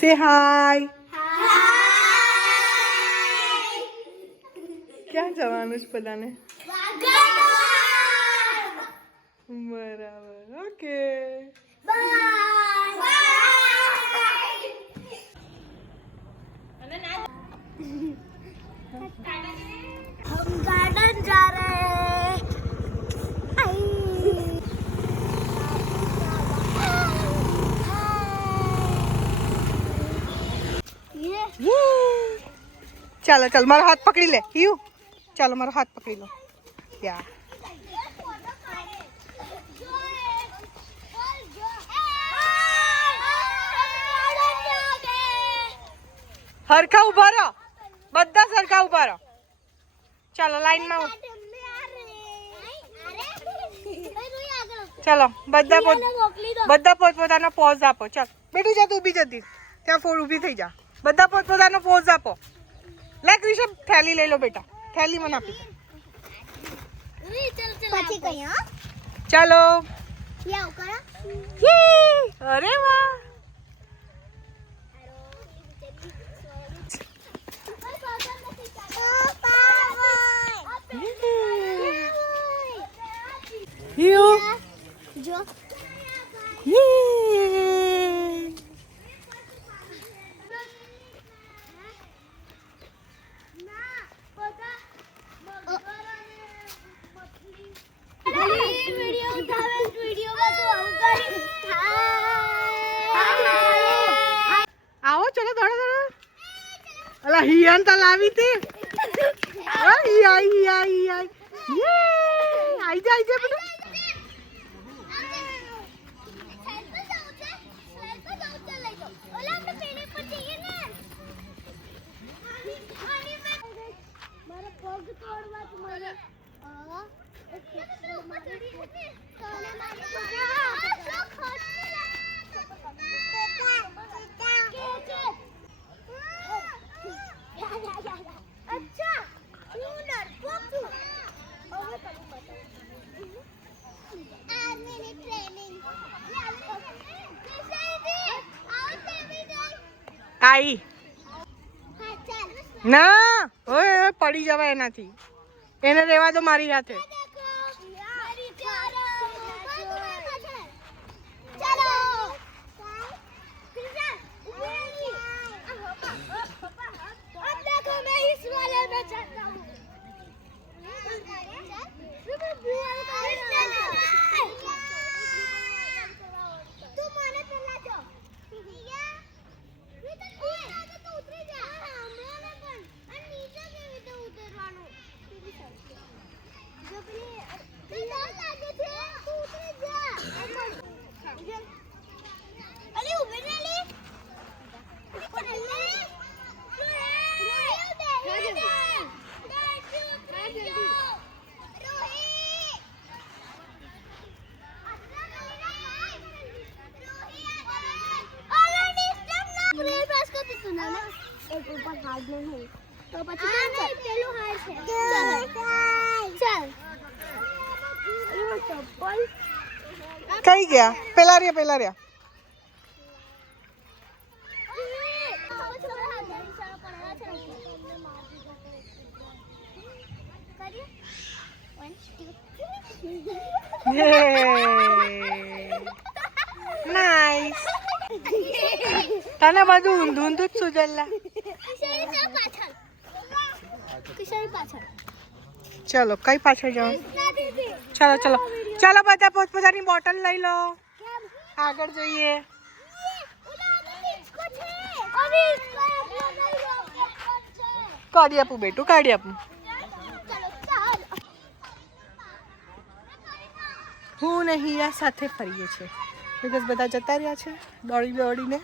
સે હાય. ક્યાં જવાનું છે બધાને? બરાબર, ઓકે हम गार्डन जा रहे हैं. ચાલો ચાલો મારો હાથ પકડી લે. યુ ચાલો મારો હાથ પકડી લો. યા હરખા ઉભા રહો, બધા સરખા ઉભા રહો. ચાલો લાઈનમાં ચાલો બધા પોતપોતાનો પોઝ આપો. ચાલ બેઠું જા, તું ઊભી જતી ત્યાં ફોડ ઊભી થઈ જા. બધા પોતપોતાનો પોઝ આપો. લે ક્રિશબ થેલી લઈ લો બેટા, થેલી મને આપી દે. ચાલો અરે વાહ. જો આવો ચલો દોડો દોડો. અલા હિયાન તા લાવી તી. આઈ આઈ આઈ આઈ આઈ જા બેટા. આઈ ના ઓય પડી જવાય એનાથી. એને રહેવા દો મારી સાથે. તો પછી પેલું હાર છે. ચાલ કઈ ગયા? પેલા રહ્યા. નાઈસ. તને બધું ઊંધું જ સુજલ્લા. ચલો કઈ પાછળ જાવ? ચાલો બધા પોતપોતાની બોટલ લઈ લો, આગળ જઈએ. કાઢી આપું બેટું, કાઢી આપું. હું ને હિયા સાથે ફરીએ છીએ બિકોઝ બધા જતા રહ્યા છે દોડીને.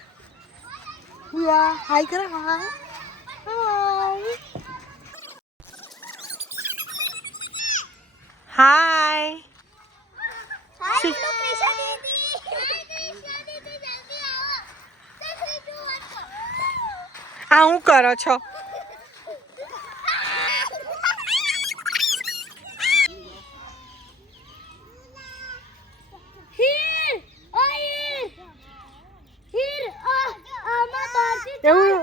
હિયા હાય કરે. હાય હાય. આ હું કરો છો? Mama,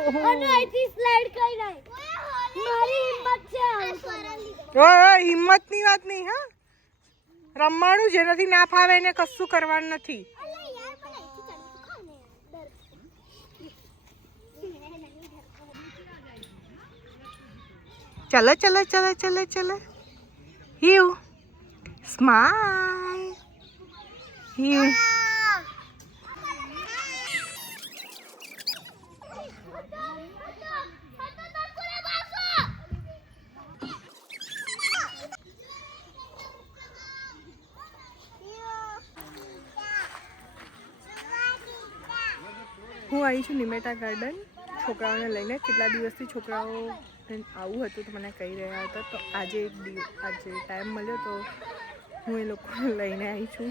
અને અહીંથી સ્લાઇડ કરી નાખ. મારી હિંમત છે આવું કરવાની. ઓય હિંમતની વાત નહીં હા, રમવાનું જેનાથી ના ફાવે એને કશું કરવાનું નથી. અલે યાર પણ અહીંથી ચડી તો ખાવ ને યાર. ચલો ચલો ચલો ચલો ચલો હિવ સ્માઈલ હિવ. હું આવી છું નિમેટા ગાર્ડન છોકરાઓને લઈને. કેટલા દિવસથી છોકરાઓ આવું હતું તો મને કહી રહ્યા હતા, તો આજે ટાઈમ મળ્યો તો હું એ લોકોને લઈને આવી છું.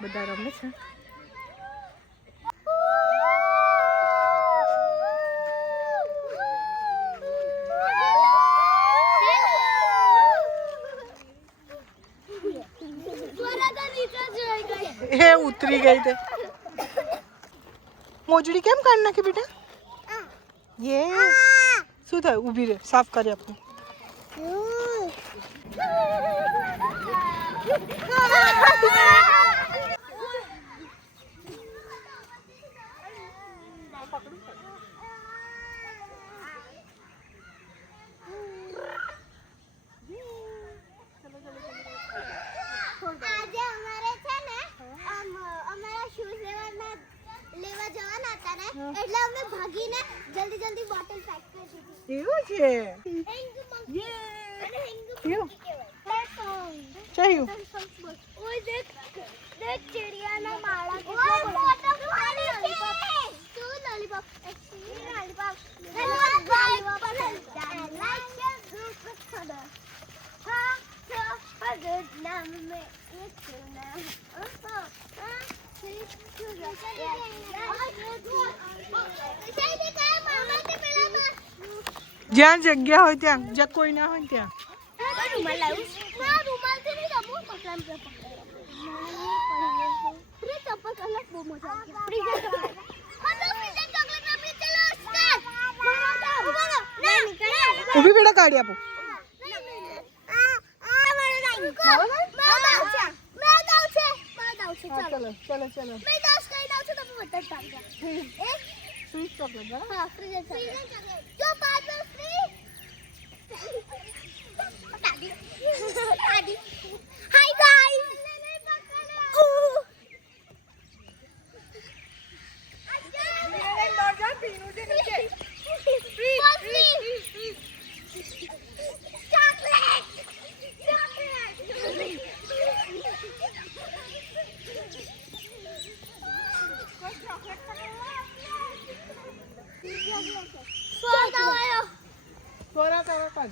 બધા રમે છે. એ ઉતરી ગઈ તે મોજડી કેમ કાઢી નાખી બેટા? યે શું થયું? ઊભી રહે, સાફ કરી આપું. આજે અમારે છે ને અમારા શૂઝ લેવા જવાના હતા ને, એટલે અમે ભાગીને જલ્દી બોટલ પેક કરી દીધી. એવું છે? ચાલ્યું ઓય દેખ ચિડિયાના માળા કેટલા મોટા ખાલી છે. શું લોલીપોપ? લોલીપોપ જ્યાં જગ્યા હોય ત્યાં, જ્યાં કોઈ ના હોય ત્યાં. ઊભી બેટા કાઢી આપો. ચલો ચલો ચલો. સ્વીટ ચોકલેટ બરાબર. Hi guys. સોરા કરો પણ.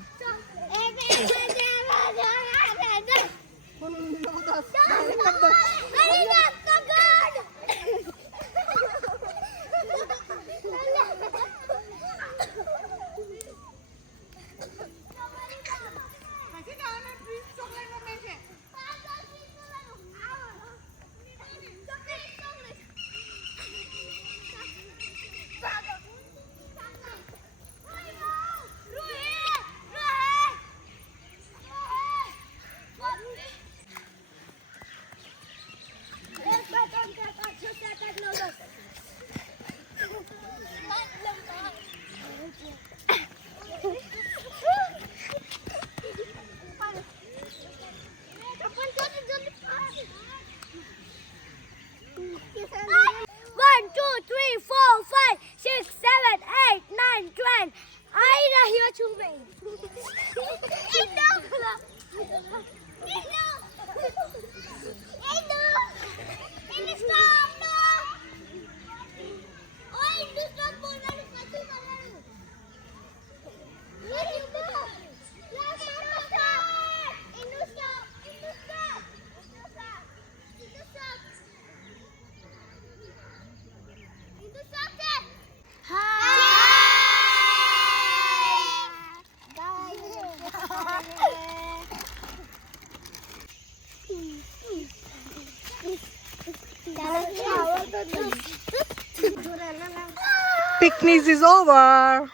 Picnic is over.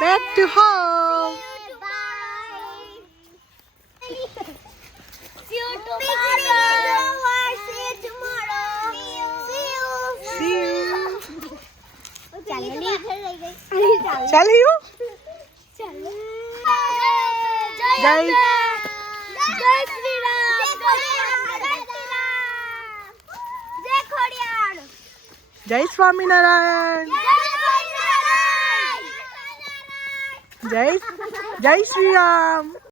Back to home. See you tomorrow. See you. ચાલ યુ જય જય સ્વામિનારાયણ જય જય શ્રી રામ.